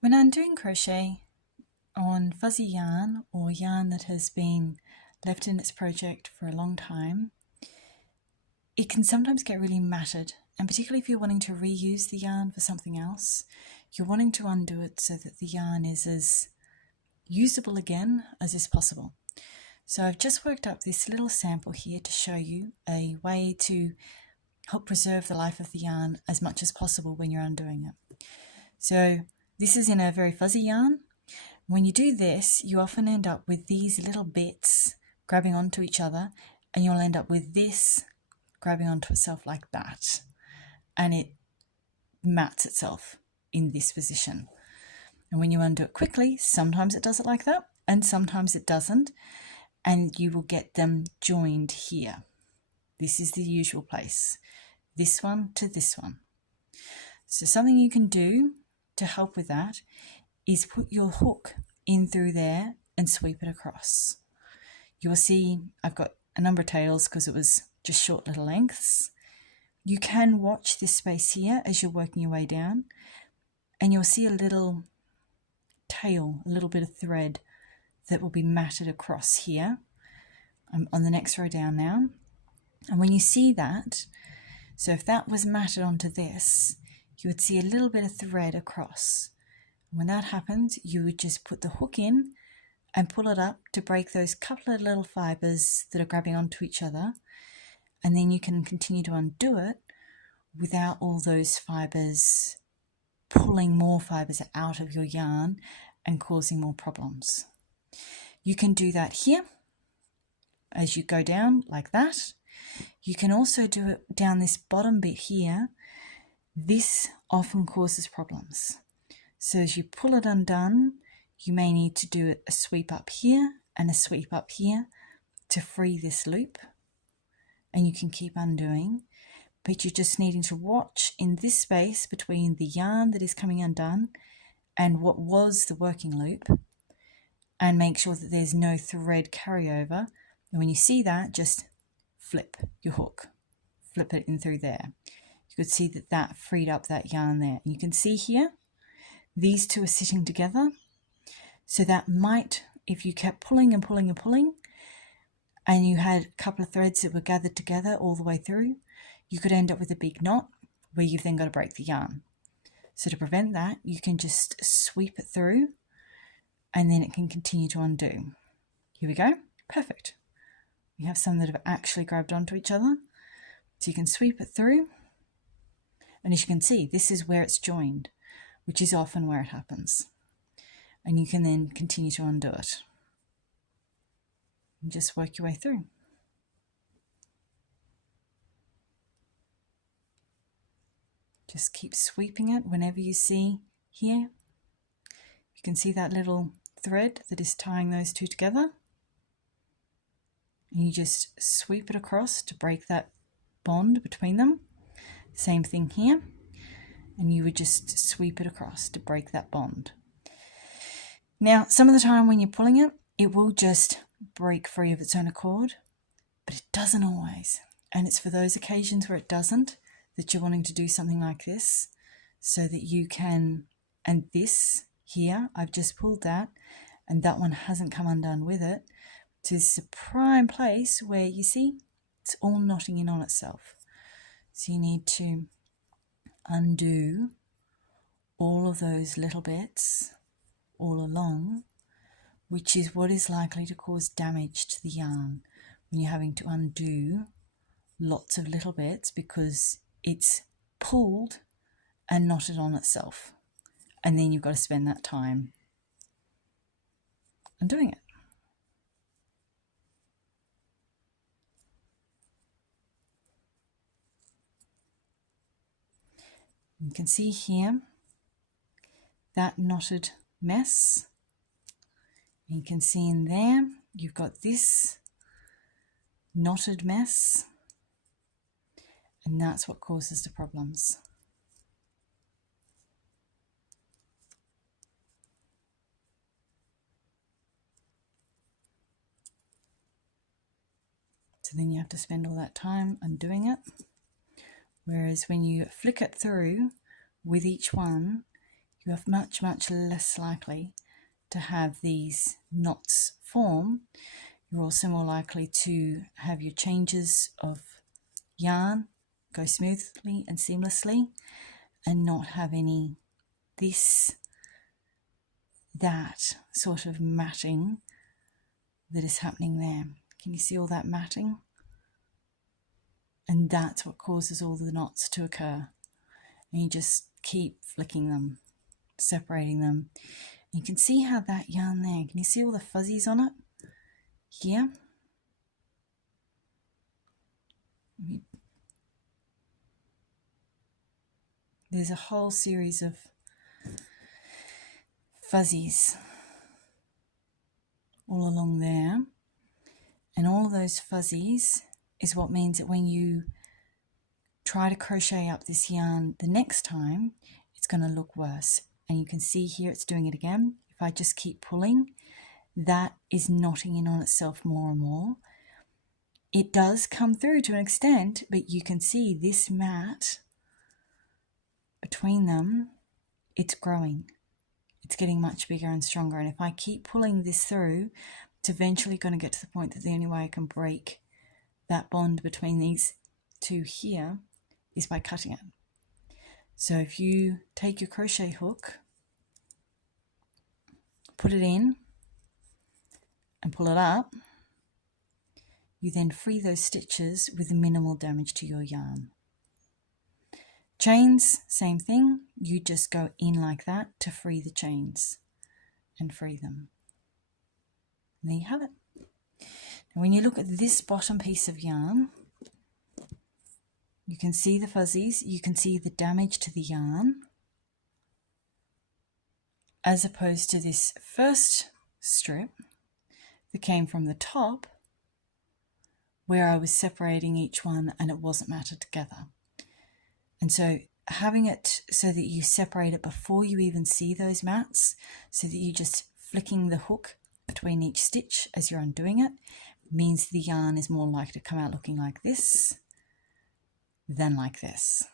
When I'm doing crochet on fuzzy yarn or yarn that has been left in its project for a long time, it can sometimes get really matted, and particularly if you're wanting to reuse the yarn for something else, you're wanting to undo it so that the yarn is as usable again as is possible. So I've just worked up this little sample here to show you a way to help preserve the life of the yarn as much as possible when you're undoing it. So this is in a very fuzzy yarn. When you do this, you often end up with these little bits grabbing onto each other, and you'll end up with this grabbing onto itself like that, and it mats itself in this position. And when you undo it quickly, sometimes it does it like that, and sometimes it doesn't, and you will get them joined here. This is the usual place, this one to this one. So something you can do to help with that is put your hook in through there and sweep it across. You'll see I've got a number of tails because it was just short little lengths. You can watch this space here as you're working your way down, and you'll see a little tail, a little bit of thread that will be matted across here. I'm on the next row down now. And when you see that, so if that was matted onto this, you would see a little bit of thread across. When that happens, you would just put the hook in and pull it up to break those couple of little fibers that are grabbing onto each other, and then you can continue to undo it without all those fibers pulling more fibers out of your yarn and causing more problems. You can do that here as you go down like that. You can also do it down this bottom bit here. This often causes problems. So as you pull it undone, you may need to do a sweep up here and a sweep up here to free this loop, and you can keep undoing, but you're just needing to watch in this space between the yarn that is coming undone and what was the working loop, and make sure that there's no thread carryover. And when you see that, just flip your hook, flip it in through there. You could see that that freed up that yarn there. And you can see here, these two are sitting together. So that might, if you kept pulling and pulling and pulling, and you had a couple of threads that were gathered together all the way through, you could end up with a big knot where you've then got to break the yarn. So to prevent that, you can just sweep it through, and then it can continue to undo. Here we go. Perfect. We have some that have actually grabbed onto each other. So you can sweep it through, and as you can see, this is where it's joined, which is often where it happens. And you can then continue to undo it. And just work your way through. Just keep sweeping it whenever you see here. You can see that little thread that is tying those two together. And you just sweep it across to break that bond between them. Same thing here. And you would just sweep it across to break that bond. Now, some of the time when you're pulling it, it will just break free of its own accord, but it doesn't always. And it's for those occasions where it doesn't that you're wanting to do something like this, so that you can, and this here, I've just pulled that, and that one hasn't come undone with it. So this is a prime place where you see it's all knotting in on itself. So you need to undo all of those little bits all along, which is what is likely to cause damage to the yarn when you're having to undo lots of little bits because it's pulled and knotted on itself, and then you've got to spend that time undoing it. You can see here that knotted mess. You can see in there you've got this knotted mess, and that's what causes the problems. So then you have to spend all that time undoing it. Whereas when you flick it through with each one, you are much, much less likely to have these knots form. You're also more likely to have your changes of yarn go smoothly and seamlessly and not have any that sort of matting that is happening there. Can you see all that matting? And that's what causes all the knots to occur. And you just keep flicking them, separating them. You can see how that yarn there, can you see all the fuzzies on it? Here. There's a whole series of fuzzies all along there. And all of those fuzzies is what means that when you try to crochet up this yarn the next time, it's going to look worse. And you can see here it's doing it again. If I just keep pulling, that is knotting in on itself more and more. It does come through to an extent, but you can see this mat between them, it's growing. It's getting much bigger and stronger. And if I keep pulling this through, it's eventually going to get to the point that the only way I can break that bond between these two here is by cutting it. So if you take your crochet hook, put it in and pull it up, you then free those stitches with minimal damage to your yarn. Chains, same thing. You just go in like that to free the chains and free them. And there you have it. Now when you look at this bottom piece of yarn, you can see the fuzzies, you can see the damage to the yarn, as opposed to this first strip that came from the top, where I was separating each one and it wasn't matted together. And so having it so that you separate it before you even see those mats, so that you're just flicking the hook between each stitch as you're undoing it, means the yarn is more likely to come out looking like this than like this.